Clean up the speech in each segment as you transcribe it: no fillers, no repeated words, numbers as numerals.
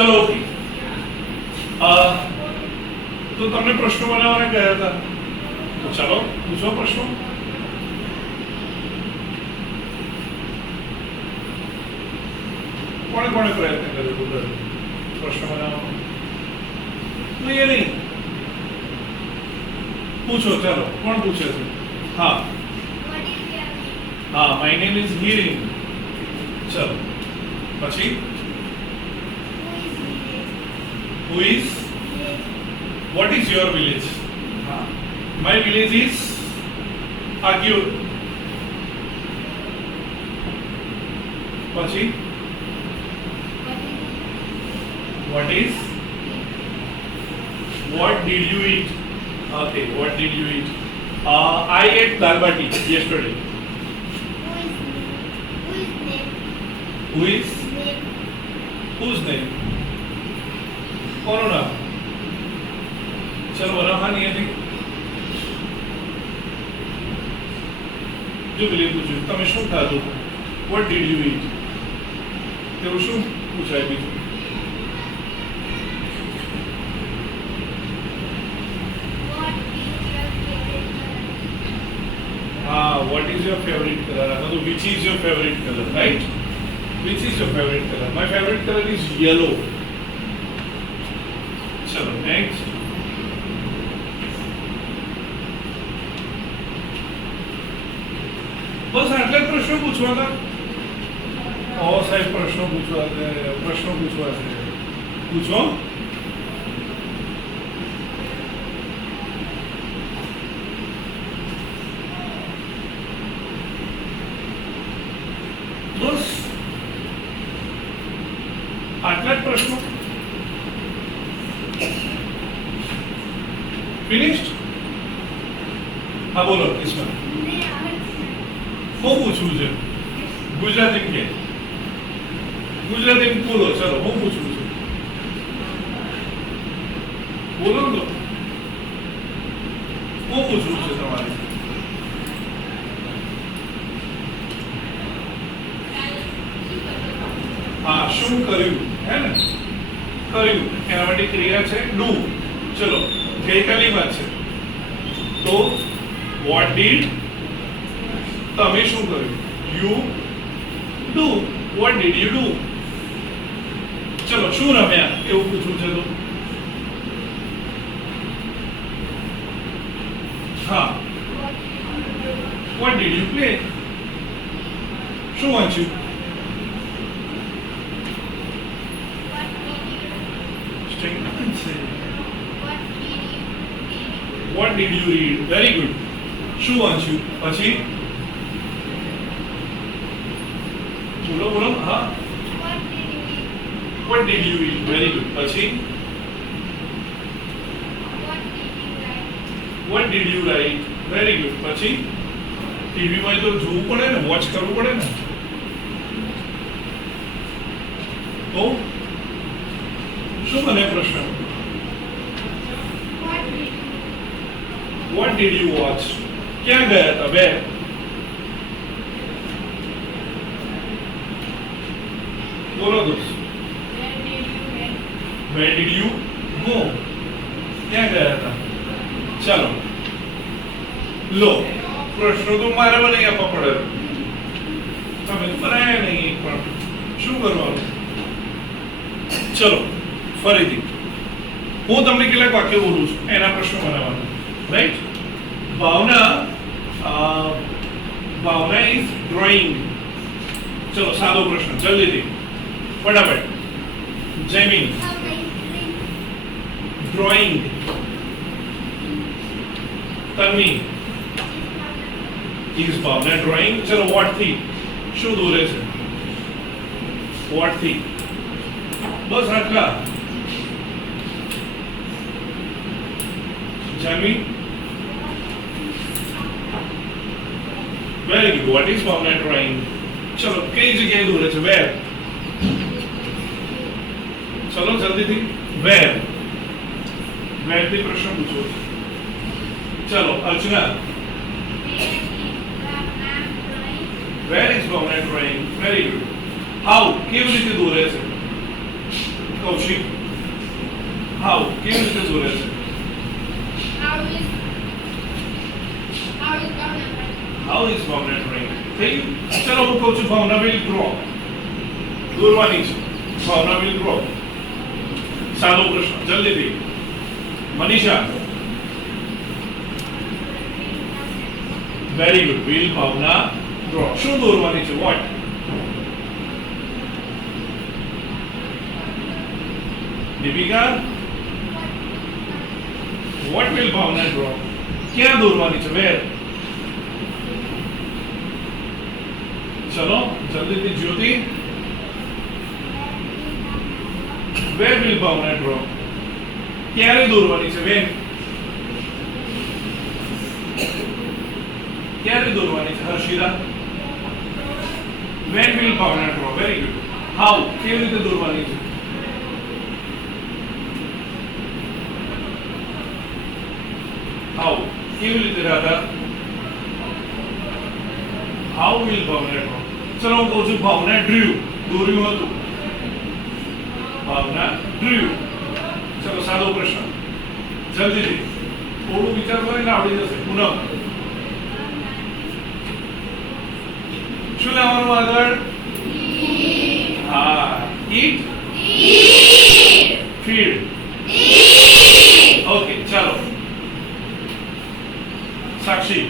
ચલો ઓકે તો તમને પ્રશ્નો બનાવવાના કહ્યા હતા તો ચલો પૂછો પ્રશ્નો કોણે કોણે પ્રયત્ન કર્યો પ્રશ્નો બનાવવાનો તો એ નહીં પૂછો ચલો કોણ પૂછે છે હા હા માય નેમ ઇઝ હિરિંગ ચલો પછી who is what is your village my village is Agyur પછી what did you eat okay what did you eat I ate dal bati yesterday whose name કોનું નામ ચલો બનાવવાની હતી જો પેલી પૂછ્યું તમે શું ખાધું what did you eat તેવું શું પૂછાય બીજું what is your favorite color another which is your favorite color right which is your favorite color my favorite color is yellow chalo next બસ આટલા પ્રશ્નો પૂછવા હતા સાહેબ પ્રશ્નો પૂછવા છે પૂછો બસ આટલા જ પ્રશ્નો ફિનિશ્ડ હા બોલો કિસ્મત હું પૂછવું છે ગુજરાતી કે ગુજરાતી બોલો ચલો હું પૂછવું છું બોલો ને હું પૂછવું છે તમારે હા શું કર્યું હે ને કર્યું એના માટે ક્રિયા છે ડુ ચલો ગઈકાલની વાત છે તો વોટ ડીડ તમે શું કર્યું you do what did you do ચલો શું રમ્યા એવું પૂછવું છે તો હા વોટ ડીડ યુ પ્લે શું વાંચ્યું What did you read? Very good. શું વાંચ્યું પછી બોલો હા What did you eat? Very good. પછી What did you write? Very good. પછી ટીવી માં તો જોવું પડે ને વોચ કરવું પડે ને તો શું મને પ્રશ્ન What did you watch? ક્યાં ગયા હતા બે બોલો દોસ્ત Where did you go? ક્યાં ગયા હતા ચાલો લો પ્રશ્નો તો મારે નહીં આપવા પડે તમે બનાયા નહીં એક પણ શું કરવાનું ચલો ફરીથી હું તમને કેટલાક વાક્યો બોલું છું એના પ્રશ્નો બનાવવાના રાઈટ ભાવના ઇઝ ડ્રોઈંગ ચલો સાદો પ્રશ્ન જલ્દીથી ફટાફટ Jaymin drawing Tanvi is Bhavna drawing ચલો વોટ થી શું દોરે છે વોટ થી બસ આટલા Jaymin very good what is Bhavna drawing ચલો કઈ જગ્યાએ દોરે છે વેર ચલો જલ્દીથી વેર વેર થી પ્રશ્ન પૂછો ચલો Archana where is Bhavna drawing very good how કેવી રીતે દોરે છે કૌશિક હાઉ કેવી રીતે દોરે છે હાઉ ઇઝ ભાવના ડ્રોઈંગ થઈ ગયું ચલો હું કહું છું ભાવના વિલ ડ્રો દોરવાની છે ભાવના વિલ ડ્રો સાદો પ્રશ્ન જલ્દીથી Manisha very good will Bhavana draw શું દોરવાની છે what Deepika what will Bhavana draw ક્યાં દોરવાની છે વેર ચલો જલ્દીથી જ્યોતિ વેર વિલ ભાવના ડ્રો ક્યારે દોરવાની છે વેન ક્યારે દોરવાની છે Harshita van will Bhavana draw very good how કેવી રીતે દોરવાની છે હાઉ કેવી રીતે Radha how will Bhavana draw ચલો હું કહું છું ભાવના ડ્રીવ દોર્યું હતું ભાવના ડ્રીવ ચલો સાદો પ્રશ્ન જલ્દીથી થોડું વિચાર કરીને આવડી જશે પૂનમ શું લેવાનું આગળ હા ઈટ ફીડ ઓકે ચાલો સાક્ષી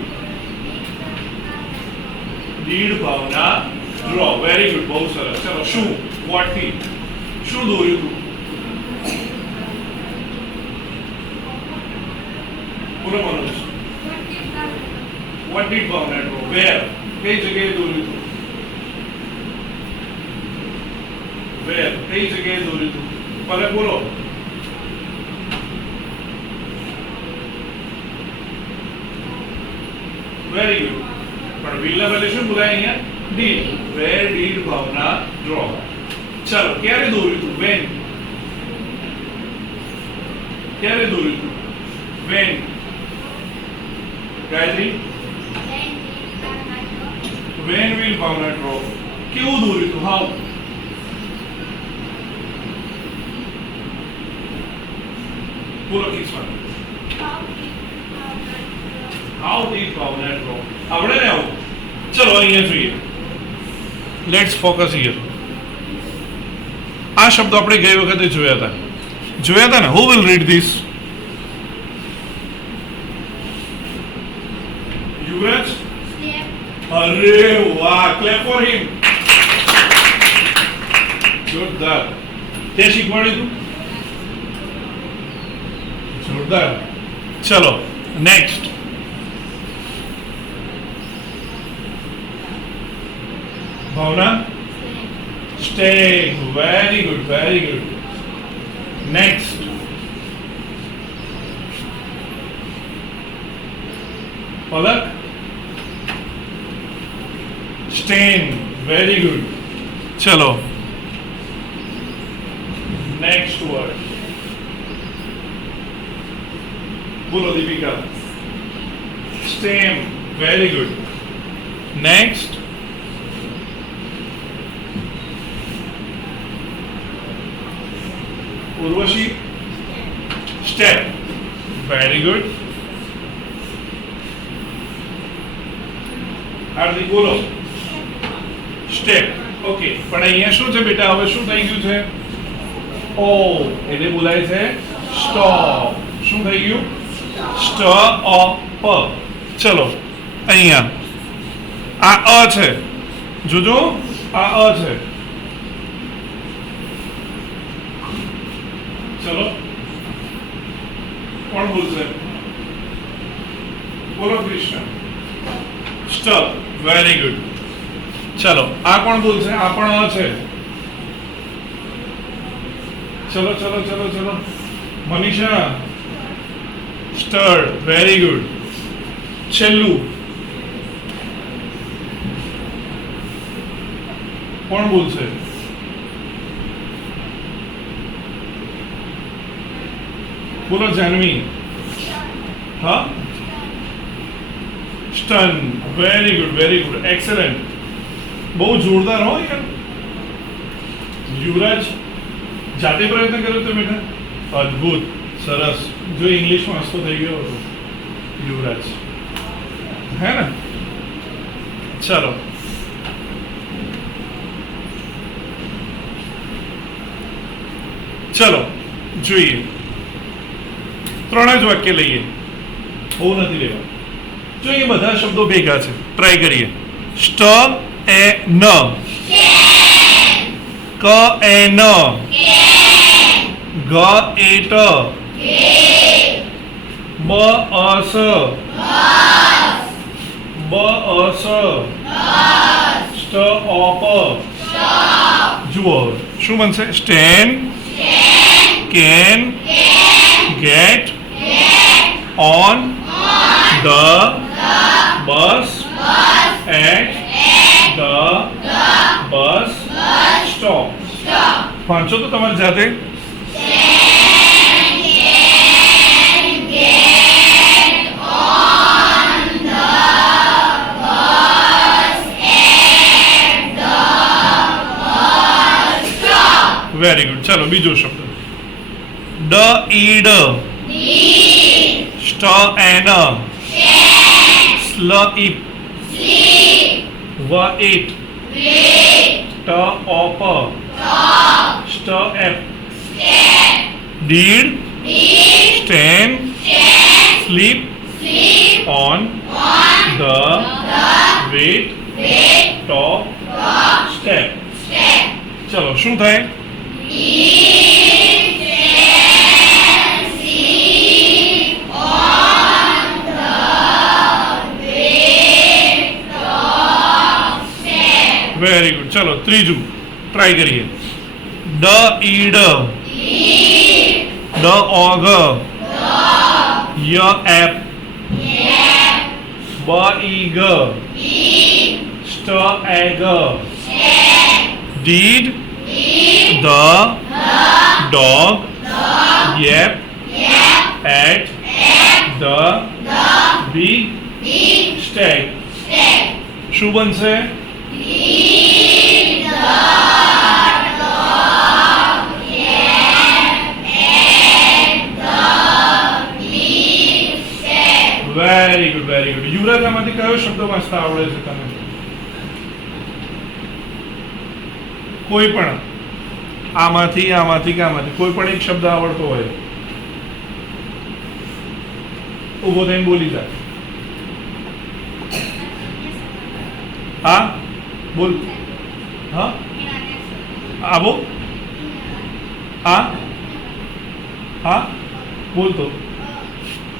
લીડ ભાવના ડ્રો વેરી ગુડ બહુ સરસ ચલો શું વોટ થી શું દોર્યું તું પૂરો Manoj what did Bhavna draw where કઈ જગ્યાએ દોર્યું તું વેર કઈ જગ્યાએ દોર્યું તું ભલે બોલો વેરી ગુડ પણ વિલના બદલે શું બોલાય અહીંયા did where did Bhavna draw ચાલો ક્યારે દોર્યું તું વેન ક્યારે દોર્યું તું when Gayatri when will Bhavana draw કેવું દોર્યું તું હાઉ બોલો કિસ્મત હાઉ ડીડ ભાવના ડ્રો આવડે ને આવું ચલો અહીંયા જોઈએ લેટ્સ ફોકસ હિયર આ શબ્દો આપણે ગઈ વખતે જોયા હતા ને હુ વિલ રીડ ધીસ યુવરાજ અરે વાહ ક્લેપ ફોર હિમ જોરદાર તે શીખવાડ્યું તું જોરદાર ચલો next Bhavna stay very good next Palak stain very good ચલો નેક્સ્ટ વર્ડ બોલો Deepika stem very good next Urvashi step very good Hardik બોલો સ્ટેપ ઓકે પણ અહીંયા શું છે બેટા હવે શું થઈ ગયું છે ઓ એટલે બોલાય છે સ્ટોપ શું થઈ ગયું સ્ટોપ ચલો અહીંયા આ અ છે જોજો આ અ છે ચલો કોણ બોલશે બોલો કૃષ્ણ સ્ટોપ વેરી ગુડ ચલો આ કોણ બોલશે આ પણ અ છે ચલો મનીષા સ્ટર્ડ વેરી ગુડ છેલ્લું કોણ બોલશે બોલો જાનવી હા સ્ટન વેરી ગુડ એક્સેલન્ટ બહુ જોરદાર હો યાર યુવરાજ જાતે પ્રયત્ન કર્યો તો બેટા? અદ્ભુત, સરસ. જો ઇંગ્લિશમાં હસતો થઈ ગયો હતો યુવરાજ, હે ને? ચલો, ચલો જોઈએ. 3 જ વાક્ય લઈએ, બહુ નથી લેવા. જો એ બધા શબ્દો ભેગા છે, ટ્રાય કરીએ. સ્ટ એ ન, ક એ ન, ગ એ ટ, બ અ સ, બ અ સ, સ્ટ ઓ પ. જુઓ શું બનશે? Stand, can, get, on, the bus, at the bus stop. વાંચો તો તમારી જાતે. Very good. ચલો બીજો શબ્દ. ડ ઈ ડ, સ્ટ એન, સ્લ ઈપ, વ ઇટ, ટ ઓ પ, સ્ટ app, did, stand, sleep, on, the, wait, talk, step. ચલો શું થાય? Very good. ચલો ત્રીજું ટ્રાય કરીએ. ડ ઈ ડ, ડ ઓ ગ, ય એપ, બ ઈ ગ, સ્ટ એ ગ, did, the, dog, yep, at, the, bee, stag. શું બનશે? Very good, very good. Yuvraj, આમાંથી કયો શબ્દ વાંચતા આવડે છે તમે? કોઈ પણ આમાંથી, આમાંથી કે આમાંથી કોઈ પણ એક શબ્દ આવડતો હોય, ઊભો થઈને બોલી જાય. હા બોલ. હા આવો. હા હા બોલતો.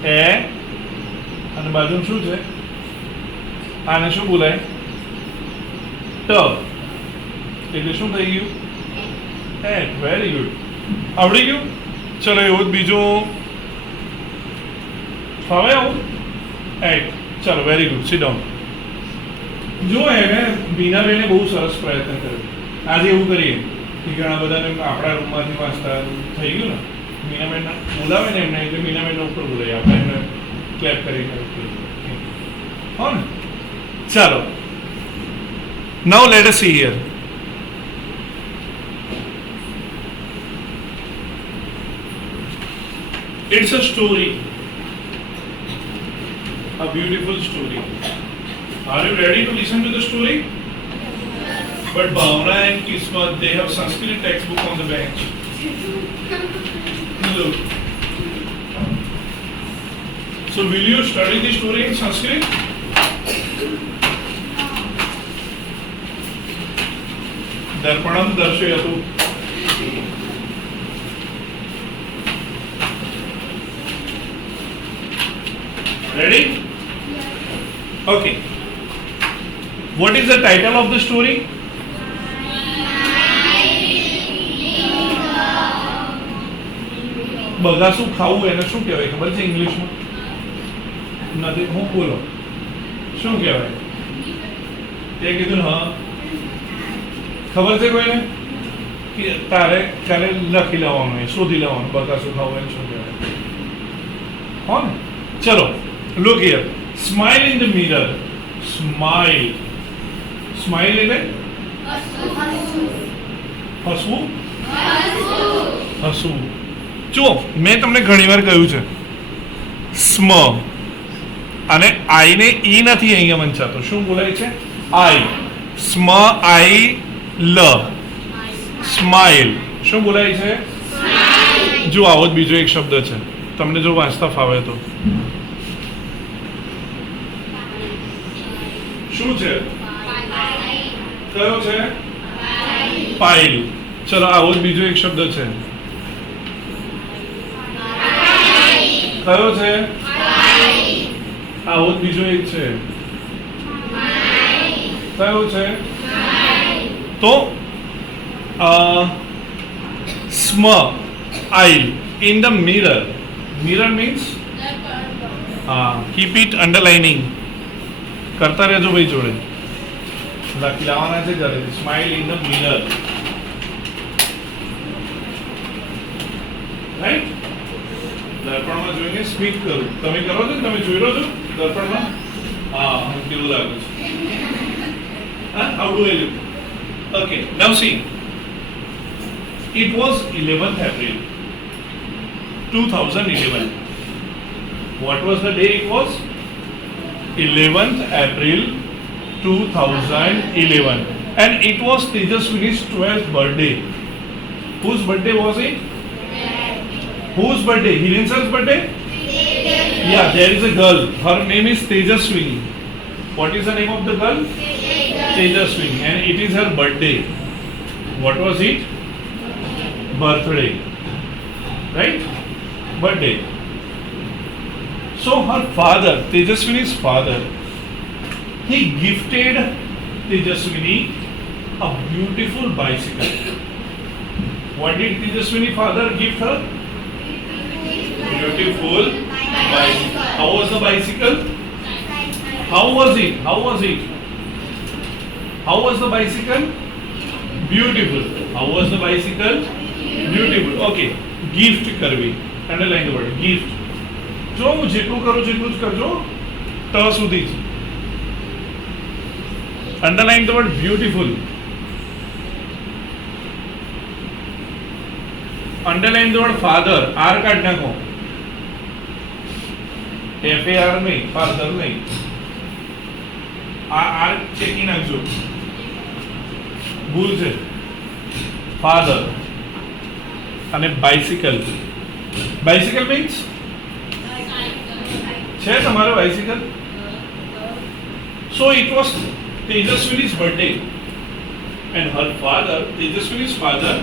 એ અને બાજુ શું છે? આને શું બોલાય? ટ. એટલે શું થઈ ગયું? એટ. Very good. આવડી ગયું. ચલો એવું જ બીજું ફાવે આવું? એટ. ચલો વેરી ગુડ. Sit down. જો એને બીનાબેને બહુ સરસ પ્રયત્ન કર્યો. આજે એવું કરીએ કે ઘણા બધાને આપણા રૂમમાંથી વાંચતા થઈ ગયું ને, મીનાબેન બોલાવે ને એમને, એટલે મીનાબેનને ઉપર બોલાવીએ આપણે, એમને ક્લેપ કરી હો ને. ચાલો, now let us see here. It's a story, a beautiful story. Are you ready to listen to the story? But Bhavna and Kismat, they have Sanskrit textbook on the bench. Look. So will you study the story in Sanskrit? Darpanam darshayatu. Ready? Okay. What is the title of the story? બગાસું ખાવું એને શું કહેવાય ખબર છે ઇંગ્લિશમાં? નથી, હું બોલો શું કહેવાય? તે કીધું હા ખબર છે કોઈને? કે તારે કાલે લખી લેવાનું, એ શોધી લેવાનું બગાસું ખાવું એને શું કહેવાય. હો ને. ચલો, look here. Smile in the mirror. Smile. Smile એટલે હસવું. હસવું. જુઓ, મેં તમને ઘણીવાર કહ્યું છે સ્મ અને આઈ ને ઈ નથી અહીંયા વંચાતો. શું બોલાય છે? આઈ. સ્મ આઈ લ, સ્માઇલ. શું બોલાય છે? જો આવો જ બીજો એક શબ્દ છે, તમને જો વાંચતા ફાવે તો. શું છે? કયો છે? પાઇલ. ચલો આવો જ બીજો એક શબ્દ છે, કયો છે? આવો જ બીજો એક છે, કયો છે? તો સ્મ isle in the mirror. Mirror means keep it underlining. કરતા રહેજો ભાઈ જોડે, લખી લાવવાના છે ઘરે. Smile in the mirror, right? દર્પણમાં જોઈને સ્મિત કરું. તમે કરો છો? તમે જોઈ રહ્યો છો દર્પણમાં? હા, હું કેવું લાગુ છું? How do I look? Okay, now see. It was 11th April 2011. What was the day it was? 11th April 2011. And it was Tejaswini's 12th birthday. Whose birthday was it? Whose birthday? Hirinsa's birthday? Yeah, there is a girl. Her name is Tejaswini. What is the name of the girl? Tejaswini. And it is her birthday. What was it? Birthday. Right? Birthday. So her father, Tejaswini's father, he gifted Tejaswini a beautiful bicycle. What did Tejaswini father gift her? Beautiful bicycle. How was the bicycle? How was it? How was it? How was the bicycle? Beautiful. How was the bicycle? Beautiful. Okay. Gift કરવી. Underline the word gift. જો હું જેટલું કરું જેટલું જ કરજો, ટ સુધી જ. Underline the word beautiful. Underline the word father. R કાઢ નાખો. FAR નહીં, father નહીં. R ચેકી નાખજો, ભૂલ છે. Father. અને bicycle. Bicycle means છે તમારો bicycle? So it was Tejaswini's birthday and her father, Tejaswini's father,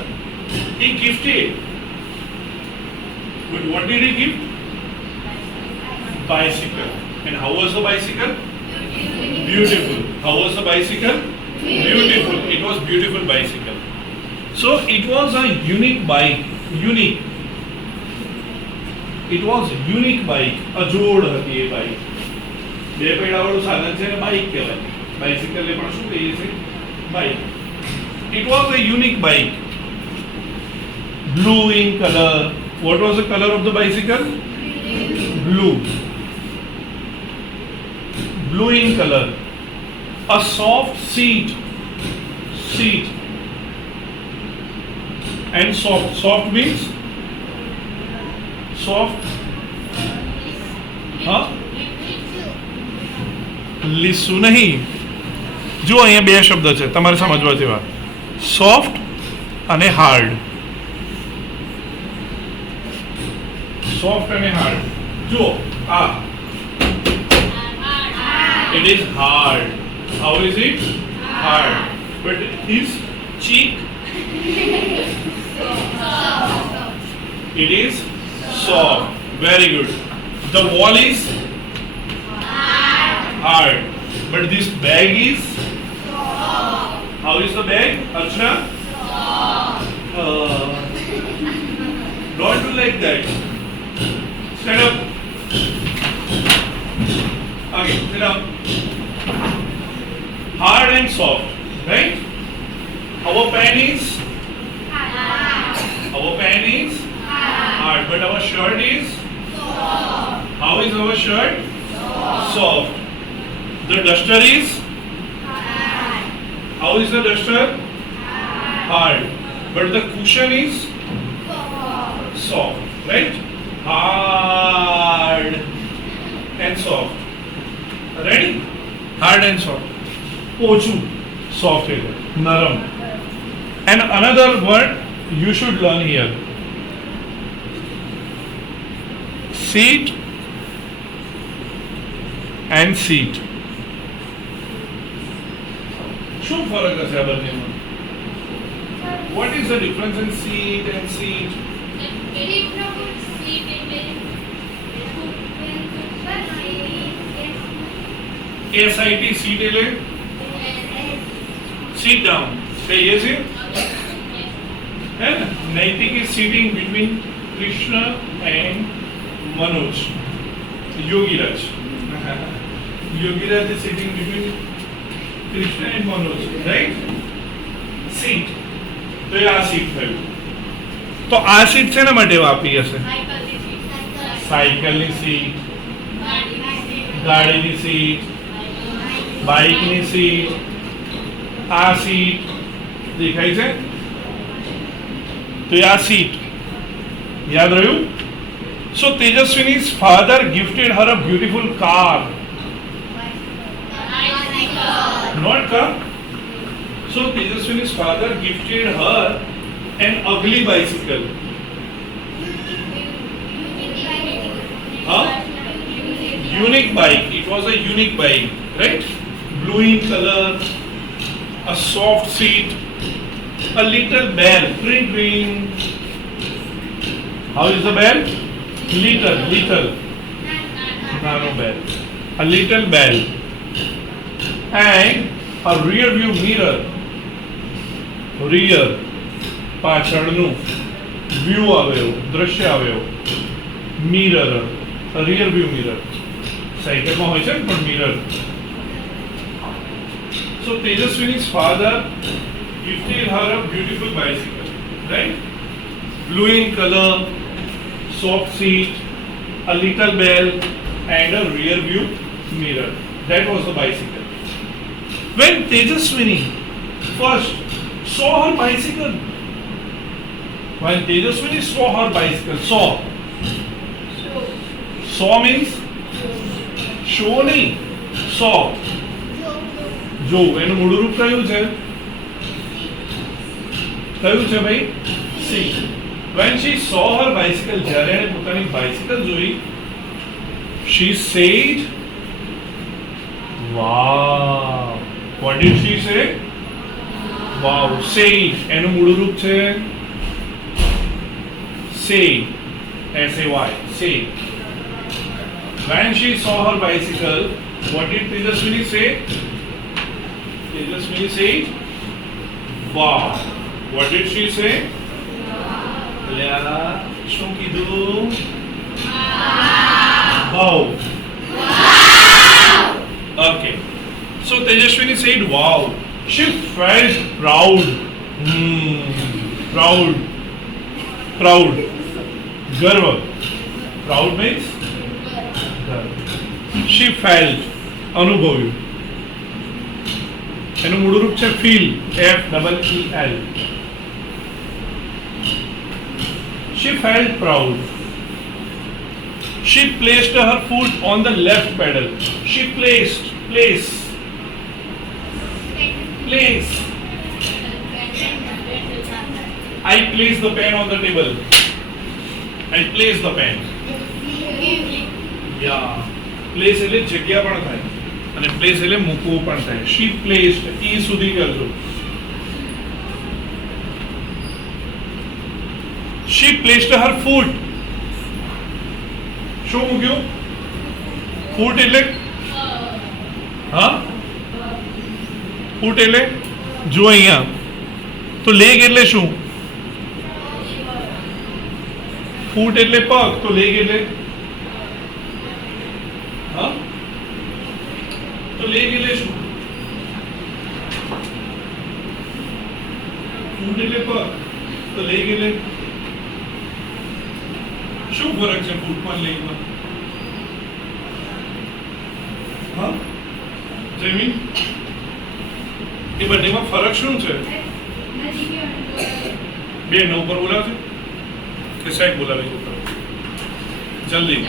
he gifted. But what did he give? Bicycle. And how was the bicycle? Beautiful. How was the bicycle? Beautiful. It was beautiful bicycle. So it was a unique bike. Unique. It was unique bike. અજોડ હતી એ bike. બે પૈડાવાળું સાધન છે ને bike કહેવાય. Bicycle એ પણ શું કહીએ છીએ? Bike. It was a unique bike. Blue in color. What was the color of the bicycle? Blue. Blue in color. A soft seat. Seat. And soft. Soft means soft. હા, લીસુ નહીં. જો અહીંયા બે શબ્દ છે તમારે સમજવા જેવા, સોફ્ટ અને હાર્ડ. સોફ્ટ અને હાર્ડ. જુઓ આ, it is hard. How is it? Hard. But his cheek, it is soft. Very good. The wall is hard. But this bag is soft. How is the bag? Archana? Don't do like that. Stand up. Okay, sit up. Hard and soft, right? Our pen is hard. Our pen is hard, but our shirt is soft. How is our shirt? Soft. The duster is hard. How is the duster? Hard. but the cushion is soft, right? Hard and soft. Ready? Hard and soft. Pochu, soft એટલે નરમ. And another word you should learn here. Seat and seat. શું ફરક હશે આ બંનેમાં? What is the difference in seat and seat? SIT seat એટલે sit down. કહીએ છીએ है ना? नैतिक is sitting between Krishna and Manoj. Yogiraj. Yogiraj is sitting between Krishna and Manoj, right? Seat. તો એ આ સીટ થયું. તો આ સીટ શેના માટે વાપરી હશે? સાયકલની સીટ, ગાડીની સીટ, બાઇકની સીટ, આ સીટ દેખાય છે? તો એ આ સીટ યાદ રહ્યું? So Tejaswini's father gifted her a beautiful car. Not car. So Tejaswini's father gifted her an ugly bicycle. Huh? Unique bike. It was a unique bike, right? Blue in color, a soft seat, a little bell, print ring. How is the bell? Little. Nano bell. A little bell. And a rear view mirror. Rear. પાછળનું view આવ્યો, દ્રશ્ય આવ્યો. Mirror. Rear view mirror. સાયકલમાં હોય છે ને પણ mirror. So Tejaswini's father gifted her a beautiful bicycle, right? Blue in color, soft seat, a little bell, and a rear view mirror. That was the bicycle. When Tejaswini first saw her bicycle, when Tejaswini saw her bicycle, saw means show nahi, saw. જો એનું મૂળ રૂપ કયું છે ભાઈ? C. When she saw her bicycle, જ્યારે એણે પોતાની bicycle જોઈ, she said, wow. What did she say? Wow. Said એનું મૂળ રૂપ છે say, S-A-Y, say. When she saw her bicycle, what did Tejaswini say? Tejaswini said, wow. What did she say? શું કીધું? Wow. Okay. So Tejaswini said, wow. She felt proud. Proud. Garva. Proud means? She felt. અનુભવ્યું. એનું મૂળ રૂપ છે feel, F-E-E-L. She felt proud. She placed her foot on the left pedal. She placed. I placed the pen on the table. I placed the pen. Yeah. Place એટલે જગ્યા પણ થાય અને place એટલે મૂકવું પણ થાય. She placed. E સુધી કરજો. She placed her foot. શું મૂક્યું? Foot એટલે હા? Foot એટલે જો અહીંયા તો leg એટલે શું? Foot એટલે પગ, તો leg એટલે હા? તો leg એટલે શું? Foot એટલે પગ, તો leg એટલે શું ફરક છે ફૂટમાં લેગમાં? હા જમીન એ બંનેમાં ફરક શું છે? બેન ઉપર બોલાવજો કે સાહેબ બોલાવી ઉપર જલ્દી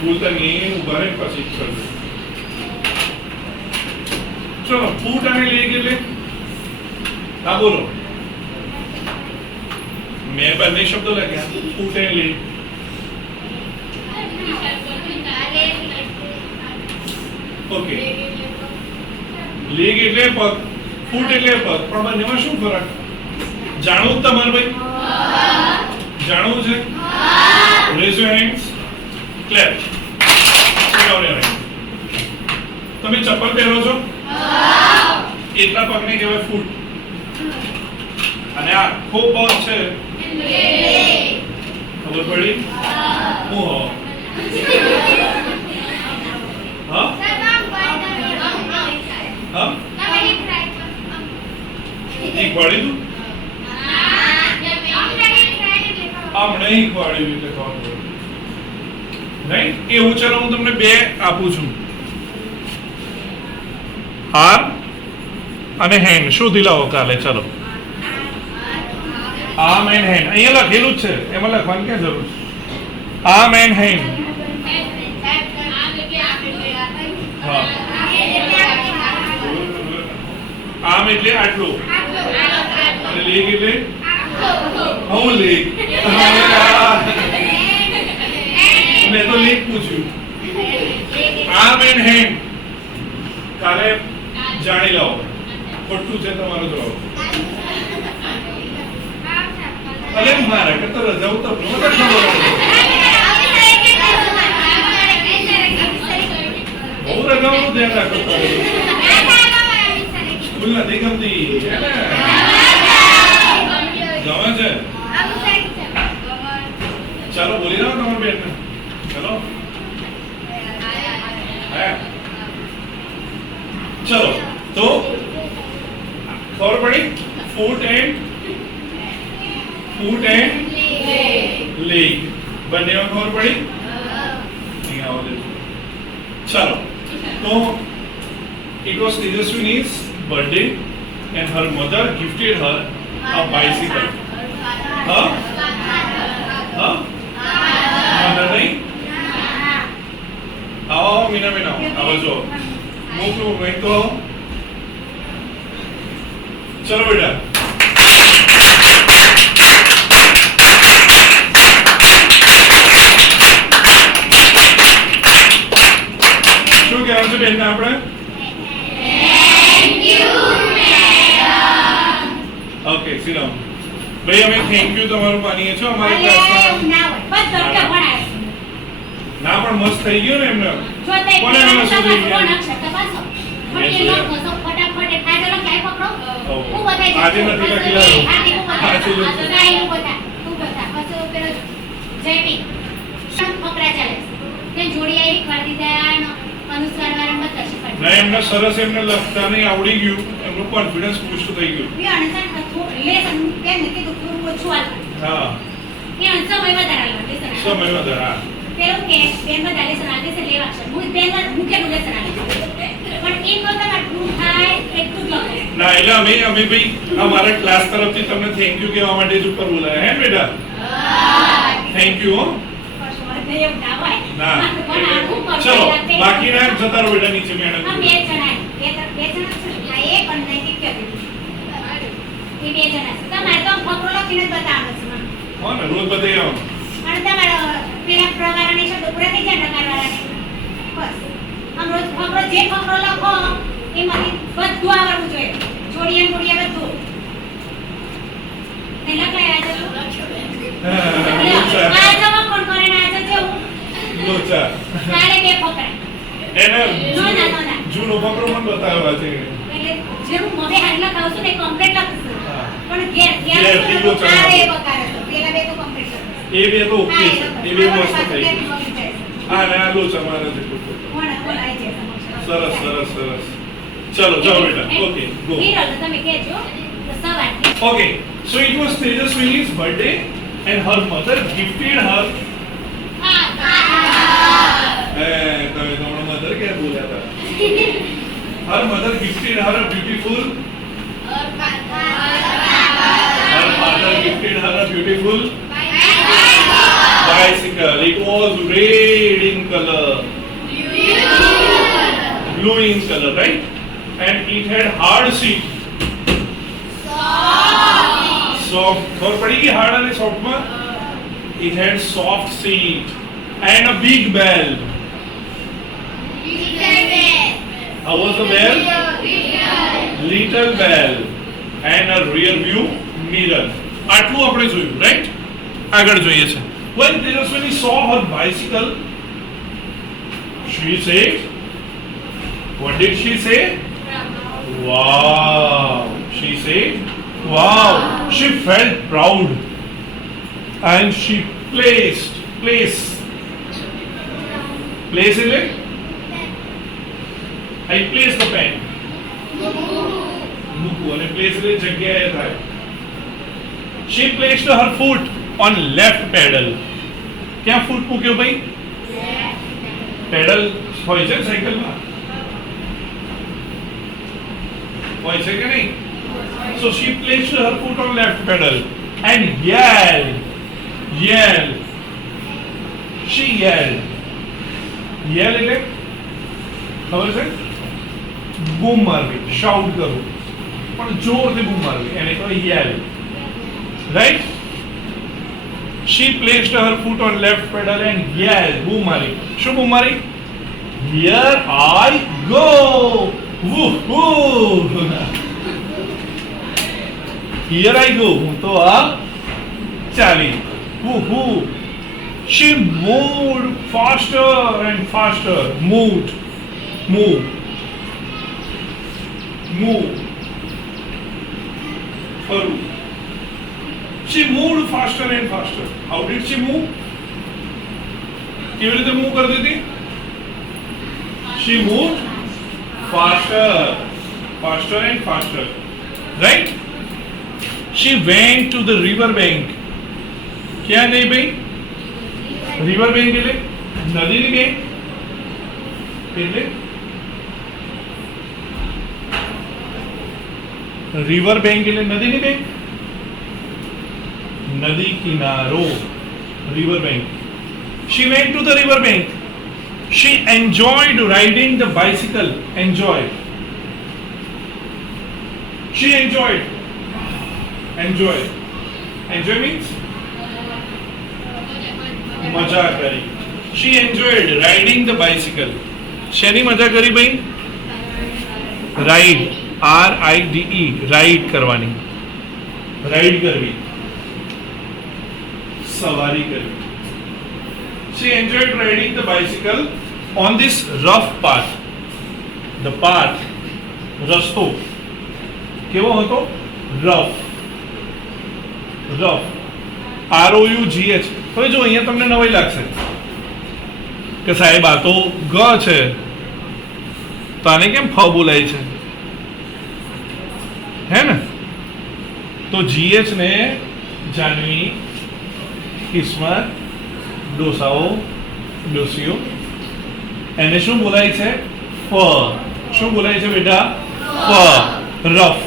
બોલતા નહીં ઉભા રહે પછી કરજો ચલો ફૂટ અને લેગ એટલે હા બોલો મેં બંને શબ્દો લખ્યા ફૂટ અને લેગ ઓકે લેગ એટલે પગ ફૂટ એટલે પગ પણ બંનેમાં શું ફરક જાણવું જ તમારે ભાઈ જાણવું છે રેઝ યોર હેન્ડ્સ ક્લેપ તમે ચપ્પલ પહેરો છો એટલા પગને કહેવાય ફૂટ અને આખો પગ છે ખબર પડી હું હા હા એક વાળી તું આમણે એક વાળી એટલે ખબર નહીં એવું ચલો હું તમને બે આપું છું હાર અને હેન્ડ શું દિલાવો કાલે ચલો આર્મ એન્ડ હેન્ડ અહીંયા લખેલું જ છે એમાં લખવાની ક્યાં જરૂર છે આર્મ એન્ડ હેન્ડ હા આર્મ એટલે આટલું અને લેગ એટલે હું લેગ મેં તો લેગ પૂછ્યું આર્મ એન્ડ હેન્ડ કાલે જાણી લાવો ખોટું છે તમારો જવાબ અરે મારા કે તો રજાઓ તો ખબર બહુ રજાઓનું ધ્યાન રાખો સ્કૂલ નથી ગમતી ગમે છે ચાલો બોલી રહ્યો તમારા બેન ચલો ચલો તો ખબર પડી ફૂટ એન્ડ લેગ બંનેમાં ખબર પડી ચલો તો it was Tejaswini's birthday and her mother gifted her a bicycle huh mother nahi आओ मीना मीना आओ जो मोकलो मैं तो चलो बेटा શું કહેવાનું છે બેન આપણે thank you madam okay sit down ભાઈ અમે થેન્ક યુ તમારું માનીએ છો અમારી ક્લાસમાં ના પણ મસ્ત થઈ ગયો ને એમને કોને મસ્ત થઈ ગયો આજે નથી લખી ના એમને સરસ એમને લખતા નહીં આવડી ગયું એમનું કોન્ફિડન્સ બૂસ્ટ થઈ ગયું હા સમય વધારે પેલું કે બેન બધા લેસન આલે છે લેવા છે હું બેન મુકેલું લેસન આલે પણ એ તો તમારું થાય એટલું જ લખે ના એટલે અમે ભાઈ અમારા ક્લાસ તરફથી તમને થેન્ક યુ કહેવા માટે જ ઉપર બોલાયા હે બેટા થેન્ક યુ હો ના ચલો બાકી ના જતા રહો બેટા નીચે મેડમ બે જણા આ એક અને નહીં કે એ બે જણા તમારે તો ફકરો લખીને જ બતાવવાનું છે હો ને રોજ બતાવી આવો અને તમારો પેલા પ્રકારની શબ્દ પૂરા થઈ જાય નકારવાળાને બસ આમ રોજ ફકરો જે ફકરો લખો એમાંથી બધું આવડવું જોઈએ જોડિયા મોડિયા બધું પહેલા કઈ આજે આ કોણ કરે ને આજે જેવું લોચા કાલે બે ફકરા એને ના જૂનો ફકરો મને બતાવ્યો છે એટલે જેવું મોઢે હાથ લખાવશું ને કમ્પ્લીટ લખશું પણ ઘેર લોચા આ એ બકારે પેલા બે તો કમ્પ્લીટ લખશું એ બે તો ઓકે છે એ બે મસ્ત થઈ ગયું હા ને આ લોચા મારે છે સરસ સરસ સરસ ચલો જાઓ બેટા ઓકે ગો હીરો તમે કહેજો તો સવારથી Okay, so it was Tejaswini's birthday and her mother gifted her. તમે તમારા મધર ક્યાં બોલ્યા હતા her mother gifted her a beautiful. Her father gifted her a beautiful bicycle. It was red in color, blue in color, right? And it had hard seat. Soft. खबर पड़ेगी hard and soft में? It had soft seat and a big bell. How was the bell? Little bell and a rear view mirror. આટલું આપણે જોયું, right? આગળ જોઈએ છે. When Tejaswini saw her bicycle, she said, what did she say? Wow. She said, wow. She felt proud and she placed એટલે I place the pen. મૂકવું અને place એટલે જગ્યાએ થાય. She placed her foot on left pedal. ક્યાં ફૂટ મૂક્યો ભાઈ? Pedal હોય છે સાયકલમાં? હોય છે કે નહીં? So she placed her foot on left pedal and yelled. She yelled. Yell એટલે ખબર છે? બૂમ મારવી, શાઉટ કરવું, પણ જોરથી બૂમ મારવી, એને કહેવાય yell. Right? She placed her foot on left pedal and yelled. બૂમ મારી. શું બૂમ મારી? Here I go. Woohoo! Here I go. હું તો આ ચાલી. Woohoo! She moved faster and faster. Move. ફરું. She moved faster and faster. How did she move? કેવી રીતે મૂવ કરતી હતી? She moved faster and faster. Right? She went to the river bank. ક્યાં ગઈ ભાઈ? river bank એટલે નદીની બેંક એટલે river bank એટલે નદીની બેંક, નદી કિનારો, river bank. She went to the river bank. She enjoyed riding the bicycle. Enjoy means મજા કરી. She enjoyed riding the bicycle. શેની મજા કરી ભાઈ? રાઈડ, RIDE, રાઈડ કરવાની, રાઈડ કરવી, સવારી કરવી. She enjoyed riding the bicycle on this rough path. The path, રસ્તો કેવો હતો? rough. ROUGH. હવે જો અહીંયા તમને નવાઈ લાગશે કે સાહેબ આ તો ગ છે, તો આને કેમ ફ બોલાય છે, હે ને? તો GH ને જાનવી, કિસ્મત, ડોસાઓ, ડોસીઓ, એને શું બોલાય છે? ફ. શું બોલાય છે બેટા? ફ.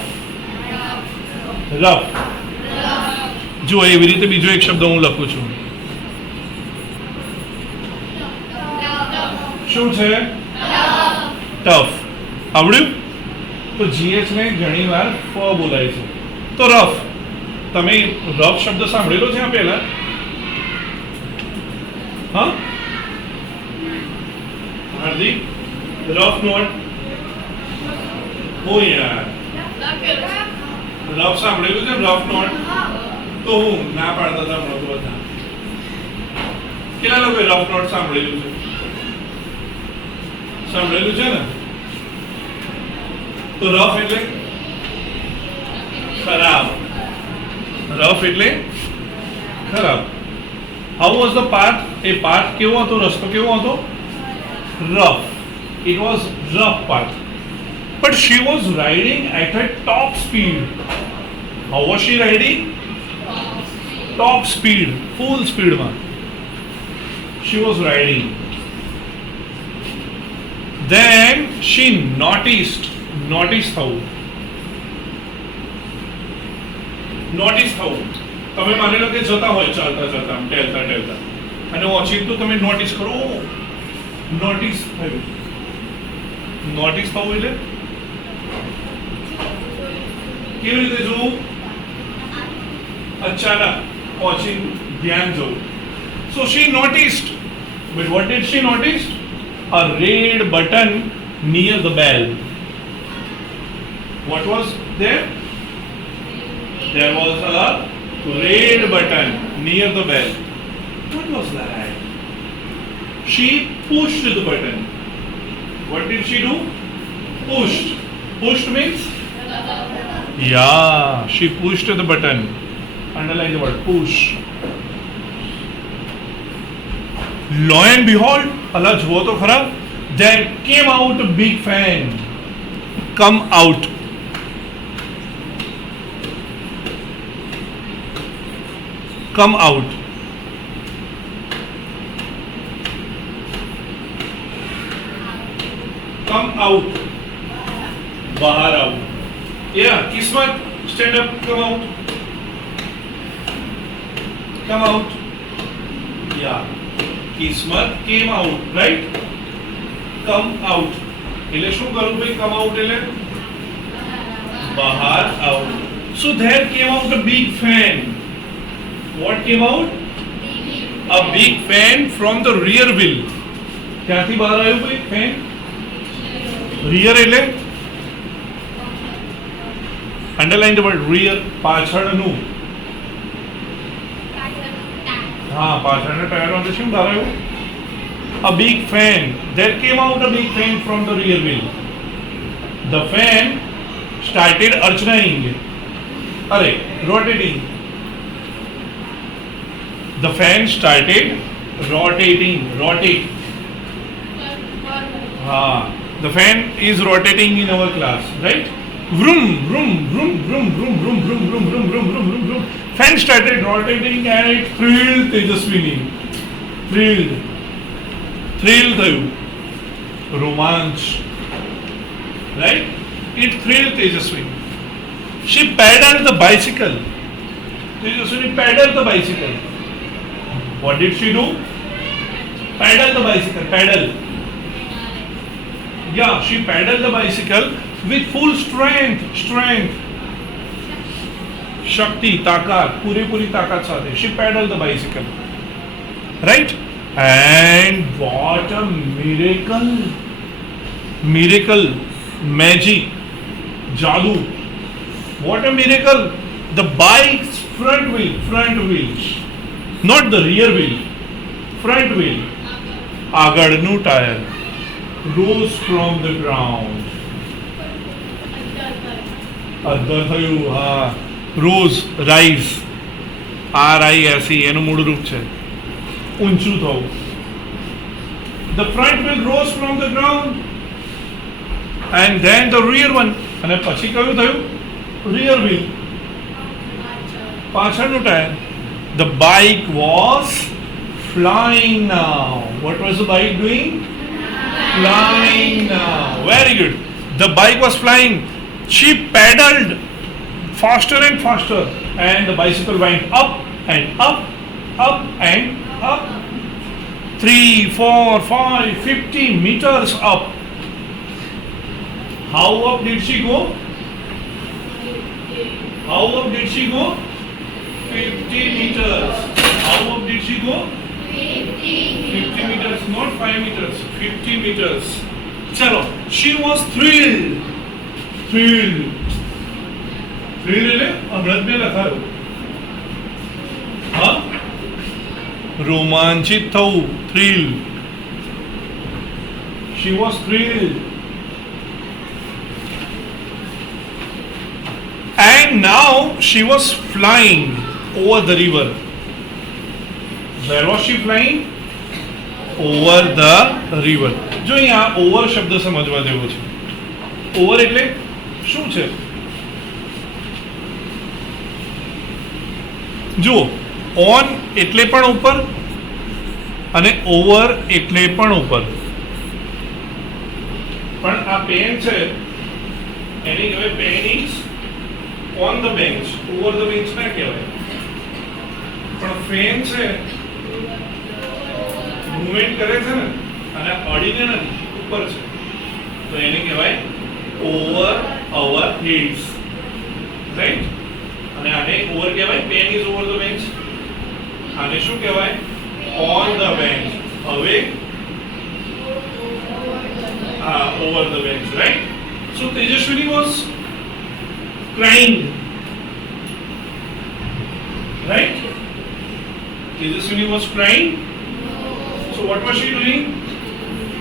રફ. જો એવી રીતે બીજો એક શબ્દ હું લખું છું. શું છે? ટફ. આવડ્યું? તો GH ને ઘણી વાર ફ બોલાય છે. તો રફ, તમે રફ શબ્દ સાંભળેલો છે આ પહેલા? હા હાર્દિક, રફ નોટ હો યાર, રફ સાંભળેલું છે? રફ નોટ તો હું ના પાડતા હતા હમણાં તો બધા. કેટલા લોકોએ રફ નોટ સાંભળેલું છે? સાંભળેલું છે ને? તો રફ એટલે ખરાબ. રફ એટલે ખરાબ. How was the path? A path કેવો હતો? રસ્તો કેવો હતો? Rough. It was rough path. But she was riding at a top speed. How was she riding? Top speed, full speed માં she was riding. Then she noticed notice થવું. Notice થવું. તમે માની લો કે જતા હોય ચાલતા ચાલતા આમ ટેલતા અને ઓચિંતું તમે નોટિસ કરો, નોટિસ થયું. નોટિસ થવું એટલે કેવી રીતે જોવું? અચાનક ઓચિંત ધ્યાન જવું. So she noticed, but what did she notice? A red button near the bell. What was there? There was a red button near the bell. What was that? She pushed the button. What did she do? Pushed. Pushed means? Yeah, she pushed the button. Underline the word push. Lo and behold, Allah jùઓ તો ખરા, there came out a big fan. Come out. Come out. Come out. બહાર આવો. Yeah, કિસ્મત, stand up, come out. Come out. Yeah. કિસ્મત came out, right? Come out. એટલે શું કરું ભાઈ? Come out એટલે બહાર આવો. So there came out a big fan. What came out? A big fan from the rear wheel. ક્યાંથી બહાર આવ્યું ભાઈ ફેન? rear એટલે અંડરલાઈન ધ વર્ડ rear, પાછળનું. હા, પાછળના ટાયરમાંથી શું બહાર આવ્યું? A big fan. There came out a big fan from the rear wheel. The fan started rotating. The fan started rotating. The fan is rotating in our class, right? Vroom, vroom, vroom, vroom, vroom, vroom, vroom, vroom, vroom, vroom, vroom, vroom, vroom. Fan started rotating and it thrilled Tejaswini. Thrilled થયું. રોમાંચ, right? It thrilled Tejaswini. She pedaled the bicycle. Tejaswini pedaled the bicycle. What did she do? Pedal the bicycle. Pedal. Yeah, she pedaled the bicycle with full strength. Shakti, takat, પૂરેપૂરી તાકાત સાથે. She pedaled the bicycle. Right? And what a miracle. Magic, jadoo. What a miracle. The bike's front wheel, not the rear wheel, front wheel, આગળનું tyre, rose from the ground. અદ્ધર થયું. હા, rose, rise, RISE એનું મૂળ રૂપ છે ઊંચું થવું. The front wheel rose from the ground and then the rear one. અને પછી કયું થયું? rear wheel, પાછળનું tyre. The bike was flying now. What was the bike doing? Flying now. Very good. The bike was flying. She pedaled faster and faster and the bicycle went up and up and up. 3, 4, 5, 50 meters up. How up did she go? 50 meters. How up did she go? 50 meters, not 5 meters. 50 meters. Chalo. She was thrilled. એટલે હમણાં જ મેં લખાયું. હા, રોમાંચિત થવું, thrill. She was thrilled. And now she was flying over the river. Where was she flying? Over the river. જો અહીંયા over શબ્દ સમજવા જેવો છે. Over એટલે શું છે? જુઓ, ઓન એટલે પણ ઉપર અને ઓવર એટલે પણ ઉપર. પણ આ પેન છે એને કહેવાય pen is on the bench. Over the bench ના કહેવાય. પણ ફેન છે મૂવમેન્ટ કરે છે ને અને અડીને નથી, ઉપર છે, તો એને કહેવાય ઓવર અવર હેડ્સ, રાઈટ? અને આને ઓવર કહેવાય, pen is over the bench. આને શું કહેવાય? On the bench. હવે over the bench, right? So Tejaswini was crying, right? Tejaswini was crying. So what was she doing?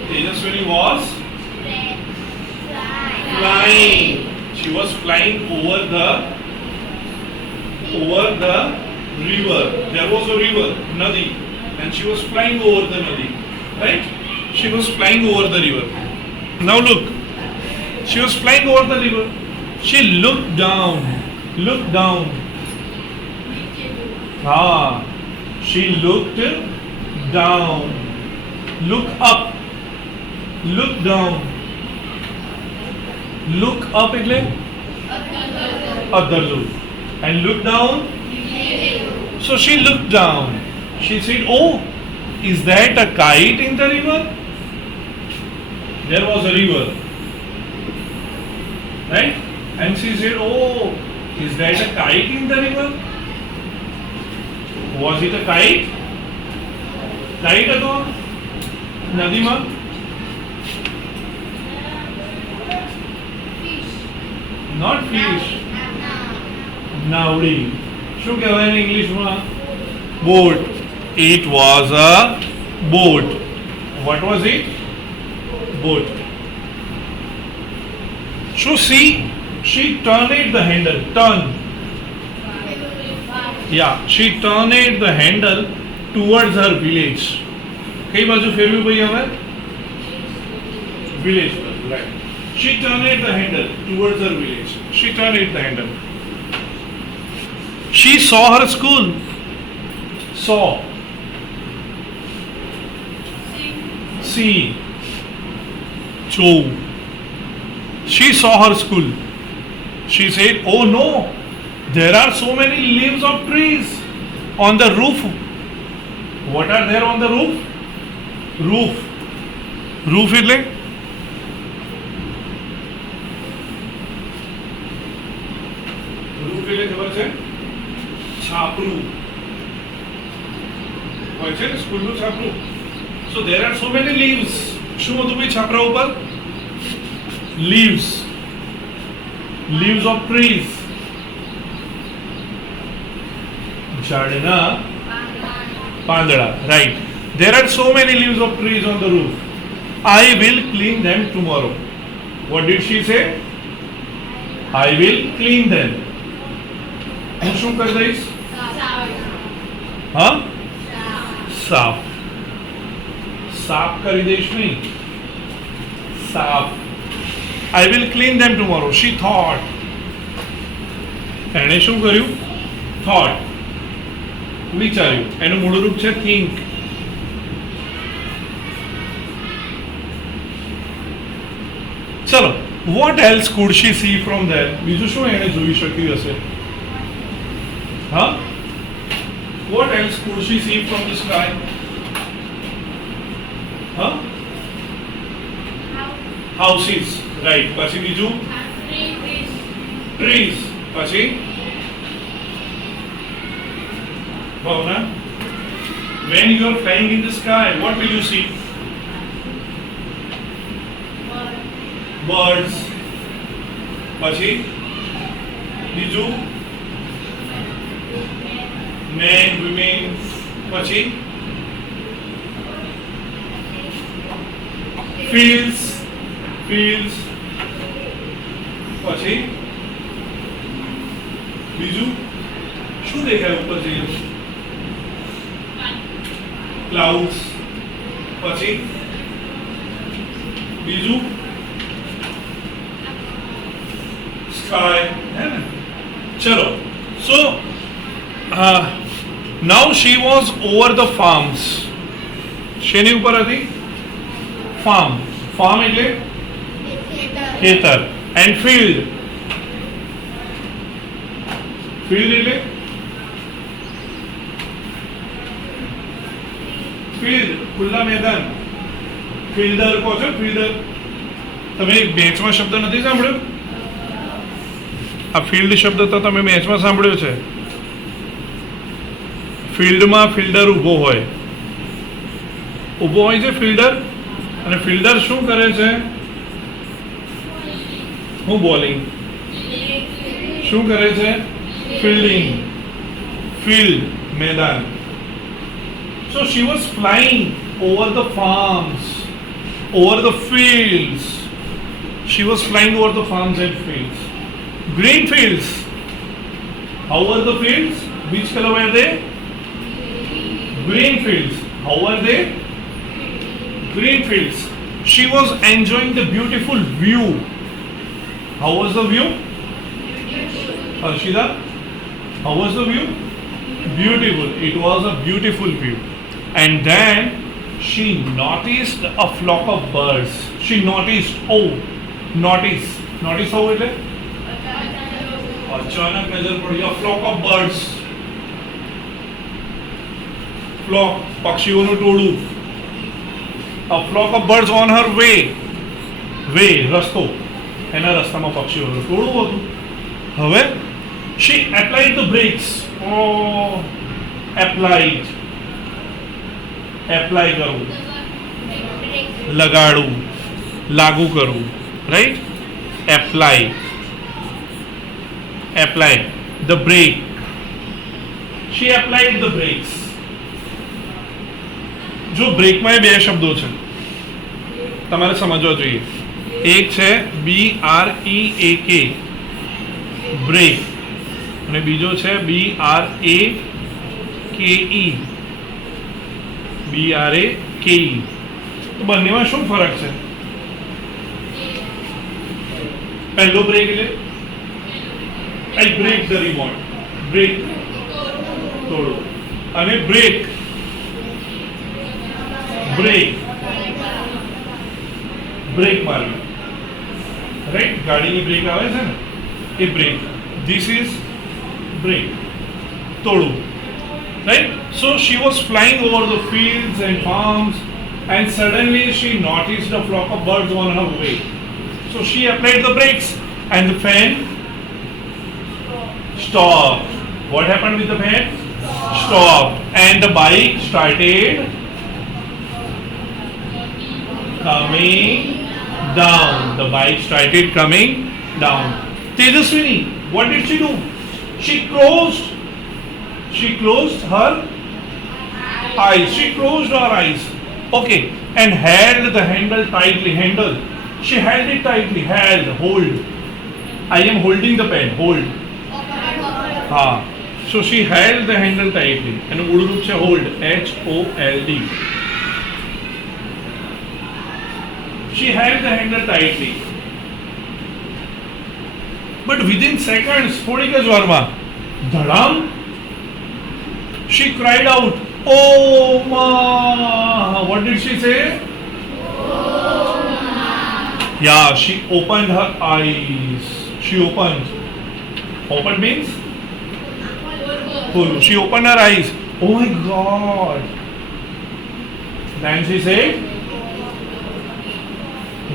Tejaswini was flying. She was flying over the river. There was a river, Nadi, and she was flying over the Nadi, right? She was flying over the river. Now look, she was flying over the river. She looked down. She looked down. Look up. Look down. Look up એટલે other look. And look down. So she looked down. She said, "Oh, is that a kite in the river?" There was a river, right? And she said, "Oh, is that a kite in the river?" Was it a kite? Kite હતો નદીમાં? Not fish. નાવડી. શું કહેવાય એને ઇંગ્લિશમાં? Boat. It was a boat. What was it? Boat. So she turned the handle. She turned the handle towards her village. કઈ બાજુ ફેરવ્યું ભાઈ હવે? Village, right? She turned the handle towards her village. She turned the handle. She saw her school. Saw. See. So she saw her school. She said, "Oh no, there are so many leaves of trees on the roof." What are there on the roof? Roof એટલે ખબર છે? છાપરું હોય છે ને સ્કૂલનું છાપરું. So there are so many leaves. શું હતું ભાઈ છાપરા ઉપર? Leaves of trees. ઝાડના પાંદડા, right? There are so many leaves of trees on the roof. I will clean them tomorrow. What did she say? I will clean them. હું શું કરી દઈશ? હા, સાફ કરી દઈશ નહીં, સાફ. I will clean them tomorrow. She thought. એણે શું કર્યું? Thought. વિચાર્યું. એનું મૂળ રૂપ છે think. ચલો, what else could she see from there? બીજું શું એણે જોઈ શક્યું હશે? હા, what else could she see from the sky? હા, houses, right? પછી બીજું trees. પછી ભાવના, when you are flying in the sky, what will you see? Birds. પછી બીજું men, women. પછી fields. પછી બીજું શું દેખાય ઉપર જઈએ? clouds. પછી બીજું sky, है ना? चलो. So now she was over the farms. શેની ઉપર હતી? farm એટલે ખેતર. And field. Field એટલે ફિલ્ડ ખુલ્લા મેદાન. ફિલ્ડર કહો છો, ફિલ્ડર. તમે મેચમાં શબ્દ નથી સાંભળ્યો? આ ફિલ્ડ શબ્દ તો તમે મેચમાં સાંભળ્યો છે. ફિલ્ડમાં ફિલ્ડર ઊભો હોય છે ફિલ્ડર. અને ફિલ્ડર શું કરે છે? હું બોલિંગ. શું કરે છે? ફિલ્ડિંગ. ફિલ્ડ મેદાન. So she was flying over the farms, over the fields. She was flying over the farms and fields. Green fields. How were the fields? Which color were they? Green fields. How were they? Green fields. She was enjoying the beautiful view. How was the view? Harshida, how was the view? Beautiful. It was a beautiful view. And then she noticed a flock of birds. She noticed. Notice how it is? अचानक नजर पड़ी. A flock of birds. Flock, પક્ષીઓનું ટોળું. A flock of birds on her way. રસ્તો. એના રસ્તામાં પક્ષીઓનું ટોળું હતું. હવે she applied the brakes. apply કરવું, લગાડવું, લાગુ કરવું, right? apply the brake. She applied the brakes. જો બ્રેકમાં બે શબ્દો છે તમારે સમજવા જોઈએ. એક છે BREAK બ્રેક અને બીજો છે BRAKE તો બંનેમાં શું ફરક છે? પહેલો બ્રેક એટલે I break the remote. Break તોડો. અને બ્રેક મારવી, રાઈટ? ગાડીની બ્રેક આવે છે ને એ બ્રેક. ધીસ ઇઝ બ્રેક, તોડવું, right? So she was flying over the fields and farms, and suddenly she noticed a flock of birds on her way. So she applied the brakes and the fan stopped. What happened with the fan? Stopped. And the bike started coming down. The bike started coming down. Tejaswini, what did she do? She closed her eyes. Okay, and held the handle tightly. She held it tightly. Hold. I am holding the pen. Hold. So she held the handle tightly. And Urdu se hold. HOLD. She held the handle tightly. But within seconds, થોડીક જ વારમાં, ધડામ, she cried out, "Oh ma!" What did she say? Yeah, she opened her eyes. Opened means? She opened her eyes. Oh my God. Then she said,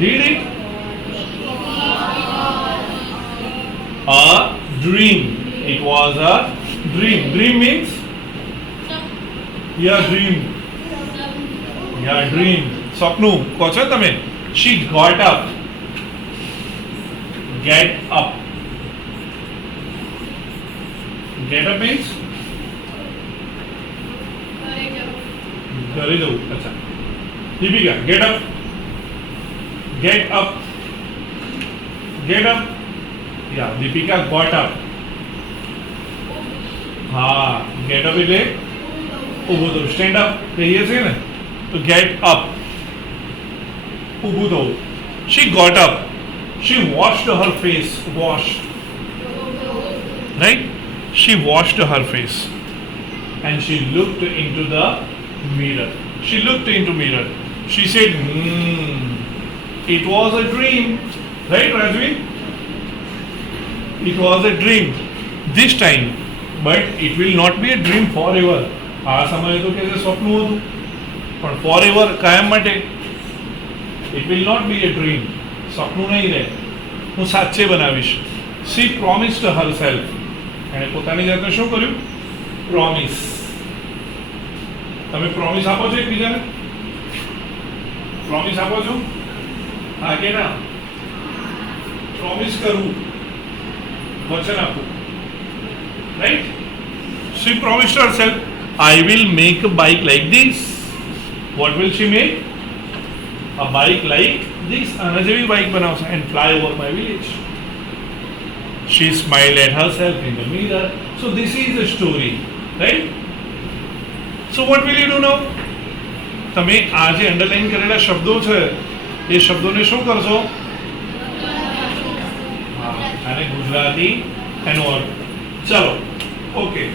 read it. A dream. It was a dream. Dream means? Dream. Sapnu. કહો છો તમે? She got up. Get up. Get up means? ઘરે જવું. અચ્છા. Deepika, get up. Get up. Yeah, Deepika got up. Get up એટલે ઊભું થવું. Stand up કહીએ છીએ ને, તો get up, ઊભું થવું. She got up. She washed her face. Right? She washed her face. And she looked into the mirror. She said, it was a dream. Right, Rajvi? It was a dream this time, but it will not be a dream forever. આ સમયે તો કે સ્વપ્ન હતું, પણ forever કાયમ માટે it will not be a dream. સપનું નહીં રહે, હું સાચે બનાવીશ. She promised herself. એણે પોતાની જાતને શું કર્યું? પ્રોમિસ. તમે પ્રોમિસ આપો છો એકબીજાને? પ્રોમિસ આપો છો? હા કે ના? પ્રોમિસ કરવું, વચન આપવું, right? She promised herself, I will make a bike like this. What will she make? A bike like this. આના જેવી બાઇક બનાવશે and fly over my village. She smiled at herself in the mirror. So this is the story, right? So what will you do now? તમે આ જે underline કરેલા શબ્દો છે એ શબ્દોને શું કરશો? અને ગુજરાતી એનો અર્થ. ચલો, ઓકે.